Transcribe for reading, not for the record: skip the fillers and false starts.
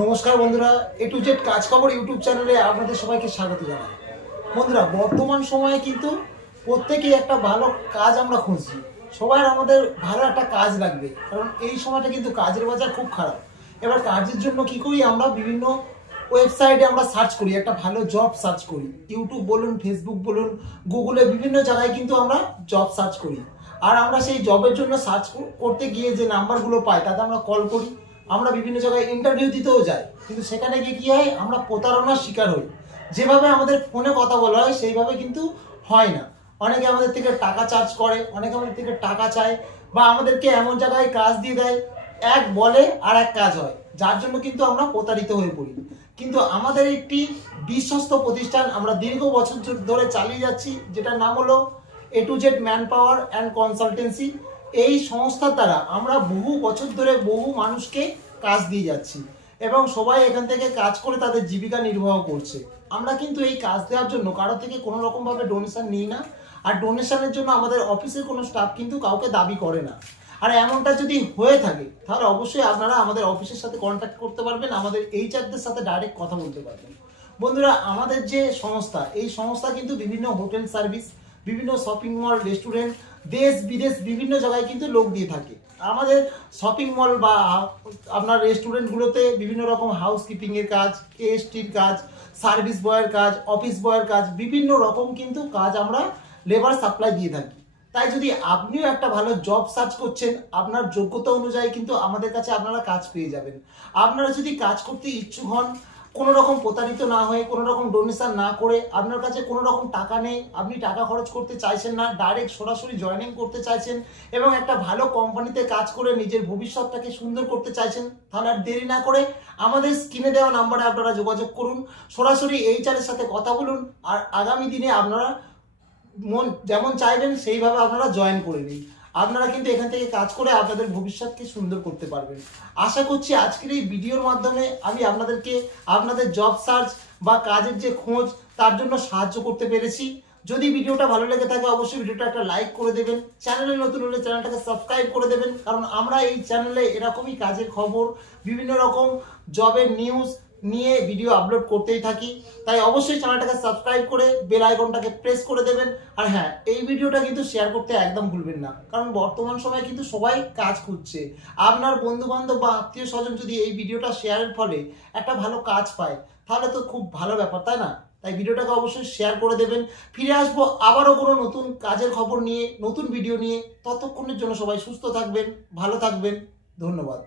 নমস্কার বন্ধুরা, এ to Z কাজ খবর ইউটিউব চ্যানেলে আপনাদের সবাইকে স্বাগত জানাই। বন্ধুরা, বর্তমান সময়ে কিন্তু প্রত্যেকেই একটা ভালো কাজ আমরা খুঁজছি। সবাই আমাদের ভালো একটা কাজ লাগবে, কারণ এই সময়টা কিন্তু কাজের বাজার খুব খারাপ। এবার কাজের জন্য কি করি, আমরা বিভিন্ন ওয়েবসাইটে আমরা সার্চ করি, একটা ভালো জব সার্চ করি। ইউটিউব বলুন, ফেসবুক বলুন, গুগলে বিভিন্ন জায়গায় কিন্তু আমরা জব সার্চ করি। আর আমরা সেই জবের জন্য সার্চ করতে গিয়ে যে নাম্বারগুলো পাই তাতে আমরা কল করি। আমরা বিভিন্ন জায়গায় ইন্টারভিউ দিতেও যাই, কিন্তু সেখানে গিয়ে কী হয়, আমরা প্রতারণার শিকার হই। যেভাবে আমাদের ফোনে কথা বলা হয় সেইভাবে কিন্তু হয় না। অনেকে আমাদের থেকে টাকা চার্জ করে, অনেকে আমাদের থেকে টাকা চায়, বা আমাদেরকে এমন জায়গায় কাজ দিয়ে দেয়, এক বলে আর এক কাজ হয়, যার জন্য কিন্তু আমরা প্রতারিত হয়ে পড়ি। কিন্তু আমাদের একটি বিশ্বস্ত প্রতিষ্ঠান আমরা দীর্ঘ বছর ধরে চালিয়ে যাচ্ছি, যেটার নাম হলো A to Z manpower and consultancy. এই সংস্থার দ্বারা আমরা বহু বছর ধরে বহু মানুষকে কাজ দিয়ে যাচ্ছি, এবং সবাই এখান থেকে কাজ করে তাদের জীবিকা নির্বাহ করছে। আমরা কিন্তু এই কাজ দেওয়ার জন্য কারো থেকে কোনো রকমভাবে ডোনেশন নিই না, আর ডোনেশনের জন্য আমাদের অফিসের কোনো স্টাফ কিন্তু কাউকে দাবি করে না। আর এমনটা যদি হয়ে থাকে তাহলে অবশ্যই আপনারা আমাদের অফিসের সাথে কন্ট্যাক্ট করতে পারবেন, আমাদের এইচআরদের সাথে ডাইরেক্ট কথা বলতে পারবেন। বন্ধুরা, আমাদের যে সংস্থা, এই সংস্থা কিন্তু বিভিন্ন হোটেল সার্ভিস, বিভিন্ন শপিং মল, রেস্টুরেন্ট, দেশ বিদেশ বিভিন্ন জায়গায় কিন্তু লোক দিয়ে থাকে। আমাদের শপিং মল বা আপনার রেস্টুরেন্টগুলোতে বিভিন্ন রকম হাউসকিপিংয়ের কাজ, কেএসটির কাজ, সার্ভিস বয়ের কাজ, অফিস বয়ের কাজ, বিভিন্ন রকম কিন্তু কাজ আমরা লেবার সাপ্লাই দিয়ে থাকি। তাই যদি আপনিও একটা ভালো জব সার্চ করছেন, আপনার যোগ্যতা অনুযায়ী কিন্তু আমাদের কাছে আপনারা কাজ পেয়ে যাবেন। আপনারা যদি কাজ করতে ইচ্ছুক হন, কোনো রকম প্রতারিত না হয়ে, কোনো রকম ডোনেশন না করে, আপনার কাছে কোনো রকম টাকা নেই, আপনি টাকা খরচ করতে চাইছেন না, ডাইরেক্ট সরাসরি জয়েনিং করতে চাইছেন, এবং একটা ভালো কোম্পানিতে কাজ করে নিজের ভবিষ্যৎটাকে সুন্দর করতে চাইছেন, তাহলে আর দেরি না করে আমাদের স্ক্রিনে দেওয়া নাম্বারে আপনারা যোগাযোগ করুন, সরাসরি এইচআরের সাথে কথা বলুন, আর আগামী দিনে আপনারা মন যেমন চাইবেন সেইভাবে আপনারা জয়েন করে নিন। আপনারা কিন্তু এখান থেকে কাজ করে আপনাদের ভবিষ্যৎকে সুন্দর করতে পারবেন। আশা করছি আজকের এই ভিডিওর মাধ্যমে আমি আপনাদেরকে আপনাদের জব সার্চ বা কাজের যে খোঁজ তার জন্য সাহায্য করতে পেরেছি। যদি ভিডিওটা ভালো লেগে থাকে অবশ্যই ভিডিওটা একটা লাইক করে দেবেন, চ্যানেলে নতুন হলে চ্যানেলটাকে সাবস্ক্রাইব করে দেবেন, কারণ আমরা এই চ্যানেলে এরকমই কাজের খবর, বিভিন্ন রকম জবের নিউজ নিয়ে ভিডিও আপলোড করতেই থাকি। তাই অবশ্যই চ্যানেলটাকে সাবস্ক্রাইব করে বেল আইকনটাকে প্রেস করে দেবেন। আর হ্যাঁ, এই ভিডিওটা কিন্তু শেয়ার করতে একদম ভুলবেন না, কারণ বর্তমান সময়ে কিন্তু সবাই কাজ খুঁজছে। আপনার বন্ধু বান্ধব বা আত্মীয় স্বজন যদি এই ভিডিওটা শেয়ারের ফলে একটা ভালো কাজ পায়, তাহলে তো খুব ভালো ব্যাপার, তাই না? তাই ভিডিওটাকে অবশ্যই শেয়ার করে দেবেন। ফিরে আসবো আবারও কোনো নতুন কাজের খবর নিয়ে, নতুন ভিডিও নিয়ে। ততক্ষণের জন্য সবাই সুস্থ থাকবেন, ভালো থাকবেন। ধন্যবাদ।